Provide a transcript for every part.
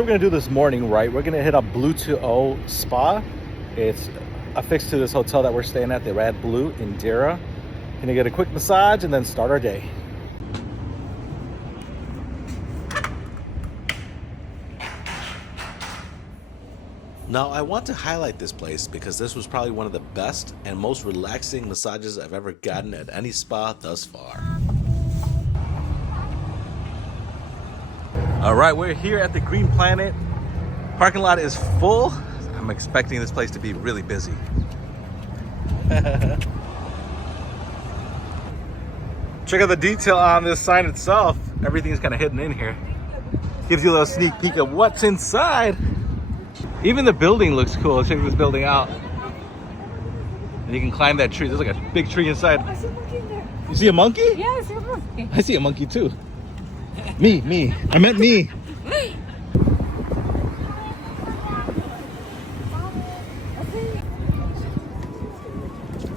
So we're gonna do this morning, right? We're gonna hit up Blue Spa. It's affixed to this hotel that we're staying at, the Red Blue in Dira. Gonna get a quick massage and then start our day. Now, I want to highlight this place because this was probably one of the best and most relaxing massages I've ever gotten at any spa thus far. All right, we're here at the Green Planet. Parking lot is full. I'm expecting this place to be really busy. Check out the detail on this sign itself. Everything's kind of hidden in here. Gives you a little sneak peek of what's inside. Even the building looks cool. Check this building out. And you can climb that tree. There's like a big tree inside. I see a monkey in there. You see a monkey? Yeah, I see a monkey. I see a monkey too. Me. I meant me.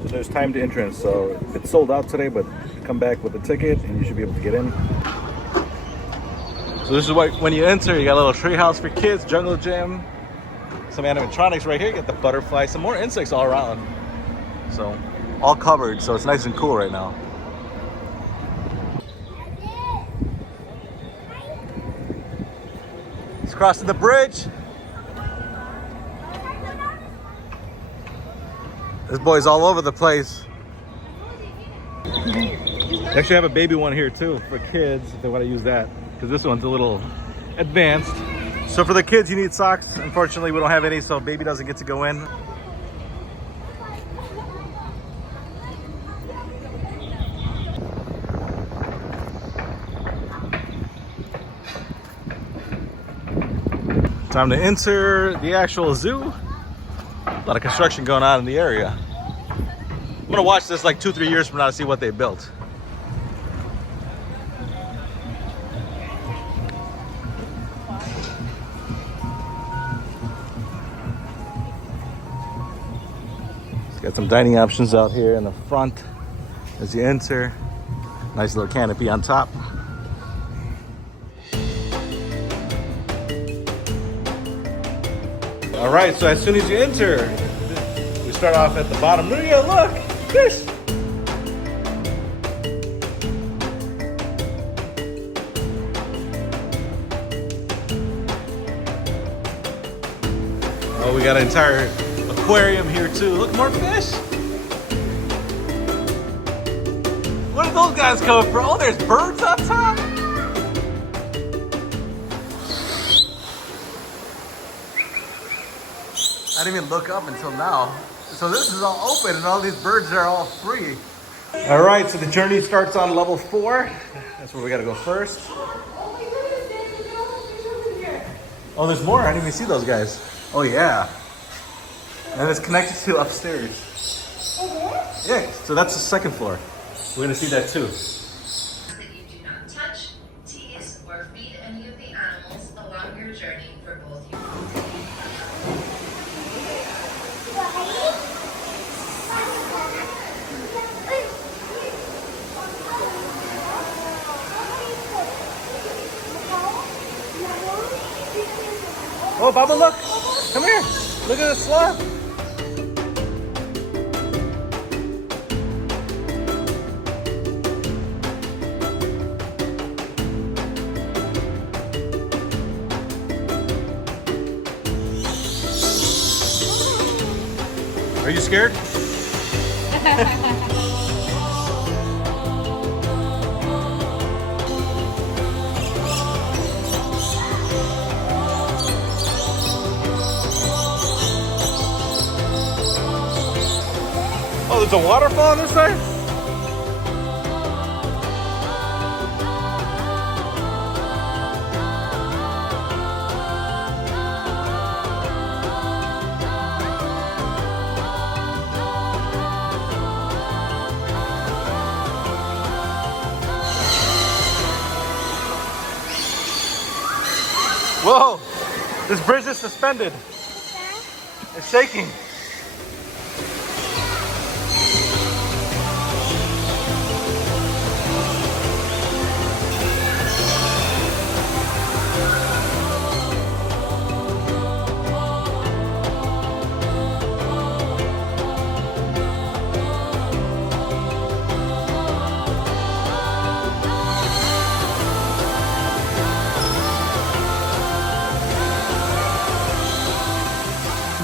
So there's timed entrance. So it's sold out today, but come back with a ticket and you should be able to get in. So this is what, when you enter, you got a little tree house for kids, jungle gym, some animatronics right here. You get the butterfly, some more insects all around. So all covered, so it's nice and cool right now. It's crossing the bridge. This boy's all over the place. They actually have a baby one here too for kids if they want to use that, because this one's a little advanced. So for the kids, you need socks. Unfortunately, we don't have any, so baby doesn't get to go in. Time to enter the actual zoo. A lot of construction going on in the area. I'm gonna watch this like 2-3 years from now to see what they built. It's got some dining options out here in the front as you enter. Nice little canopy on top. All right, so as soon as you enter, we start off at the bottom. Look, fish. Oh, we got an entire aquarium here too. Look, more fish. Where did those guys come from? Oh, there's birds up top. I didn't even look up until now. So this is all open and all these birds are all free. All right, so the journey starts on level 4. That's where we gotta go first. Oh my goodness, there's a lot of fish over here. Oh, there's more? I didn't even see those guys. Oh yeah. And it's connected to upstairs. Yeah, so that's the second floor. We're gonna see that too. That you do not touch, tease, or feed any of the animals along your journey for both you. Oh, Baba, look! Come here! Look at the sloth! Are you scared? Oh, there's a waterfall on this side? Whoa! This bridge is suspended. It's shaking.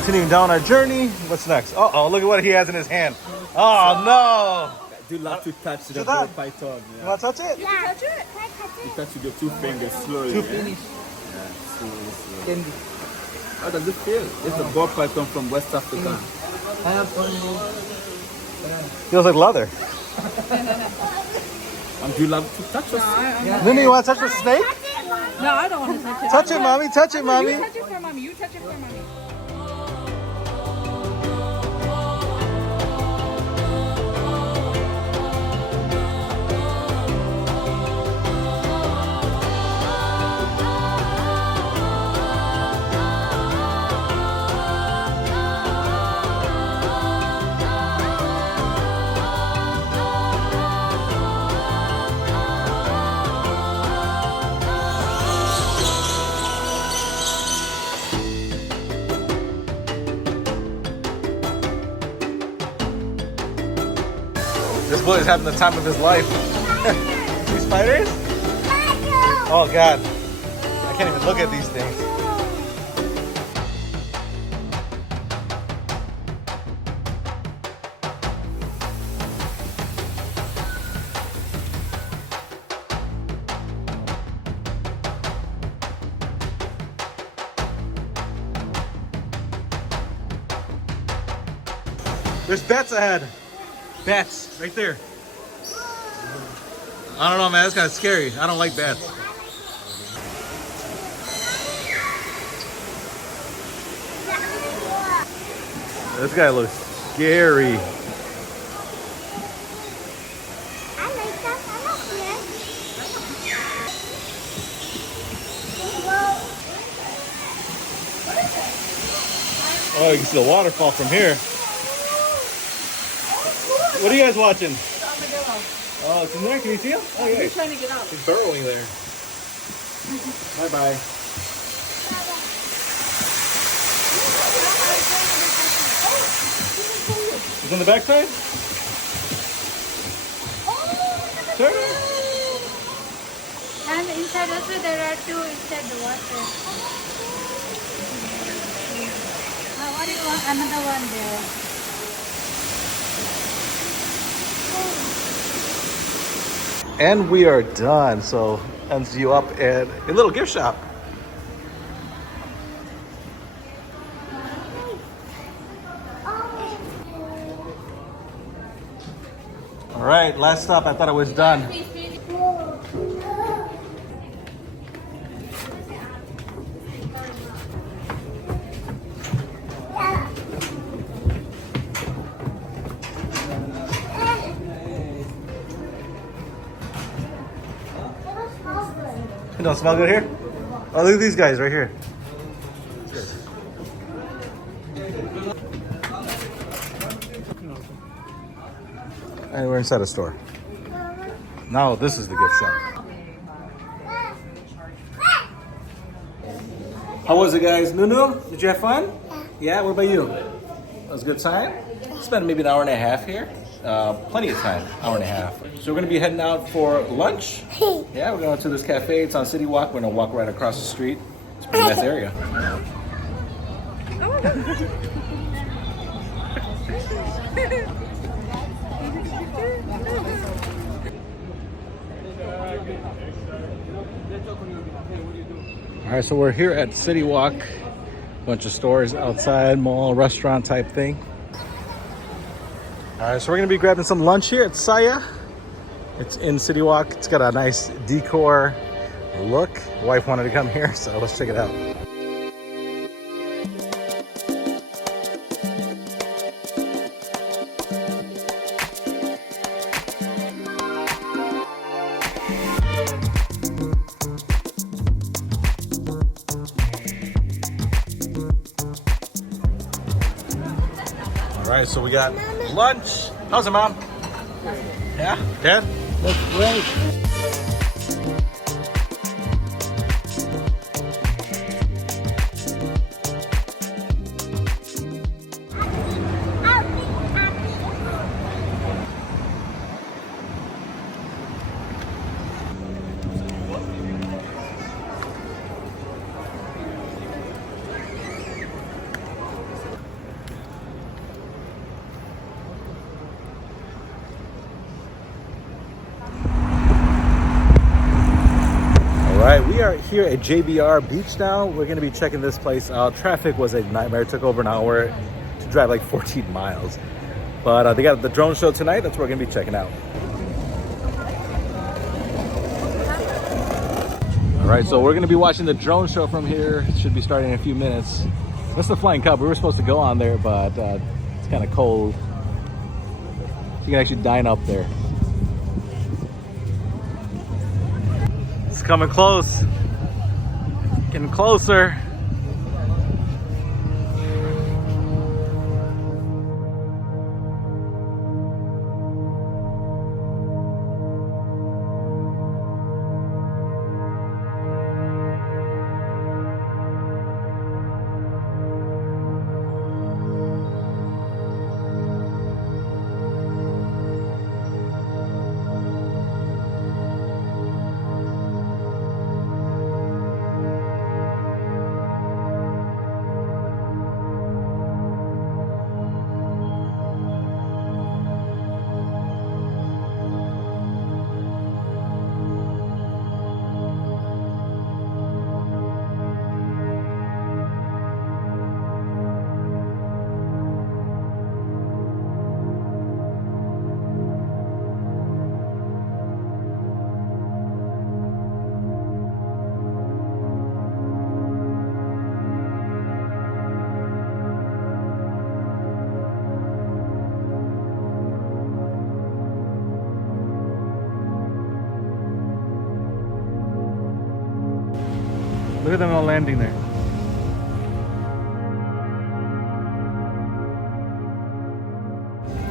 Continuing down our journey. What's next? Uh-oh, look at what he has in his hand. Oh, no. I do love to touch the that? ball python. You Yeah. want to touch it? You can touch it. You touch with your 2 fingers slowly. Two yeah? fingers. Yeah, slowly, slowly. How does it feel? It's a ball python from West Africa. Feels like leather. And do you love to touch us? Nini, you want to touch the snake? No, I don't want to touch it. Touch it, mommy. Touch it, mommy. You touch it for mommy. You touch it for mommy. This boy is having the time of his life. See spiders? Oh God. I can't even look at these things. There's bats ahead. Bats, right there. I don't know, man. That's kind of scary. I don't like bats. This guy looks scary. Oh, you can see the waterfall from here. What are you guys watching? Oh, it's in there. Can you see him? Oh, yeah. He's trying to get out. He's burrowing there. Bye-bye. He's on the backside? Turn. And inside also there are 2 inside the water. What do you want? Another one there. And we are done. So ends you up at a little gift shop. All right, last stop. I thought I was done. It don't smell good here? Oh, look at these guys right here. And we're inside a store. Now this is the gift shop. How was it, guys? Nunu, did you have fun? Yeah, what about you? That was a good time? Spent maybe an hour and a half here. Plenty of time, hour and a half. So we're gonna be heading out for lunch. Yeah, we're going to this cafe. It's on City Walk. We're gonna walk right across the street. It's a pretty nice area. All right, so we're here at City Walk. Bunch of stores outside, mall, restaurant type thing. All right, so we're gonna be grabbing some lunch here at Saya. It's in City Walk. It's got a nice decor look. My wife wanted to come here, so let's check it out. All right, so we got lunch. How's it, Mom? Yeah? Dad? That's great. here at JBR Beach now. We're gonna be checking this place out. Traffic was a nightmare. It took over an hour to drive like 14 miles. But they got the drone show tonight. That's what we're gonna be checking out. All right, so we're gonna be watching the drone show from here. It should be starting in a few minutes. That's the Flying Cup. We were supposed to go on there, but it's kind of cold. You can actually dine up there. It's coming close. Getting closer. Look at them all landing there.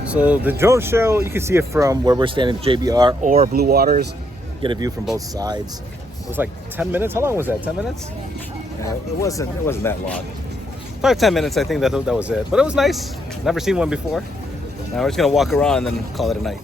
So the drone show, you can see it from where we're standing at JBR or BlueWaters. Get a view from both sides. It was like 10 minutes. How long was that? 10 minutes? Yeah, it wasn't that long. 5-10 minutes, I think that was it. But it was nice. Never seen one before. Now we're just gonna walk around and then call it a night.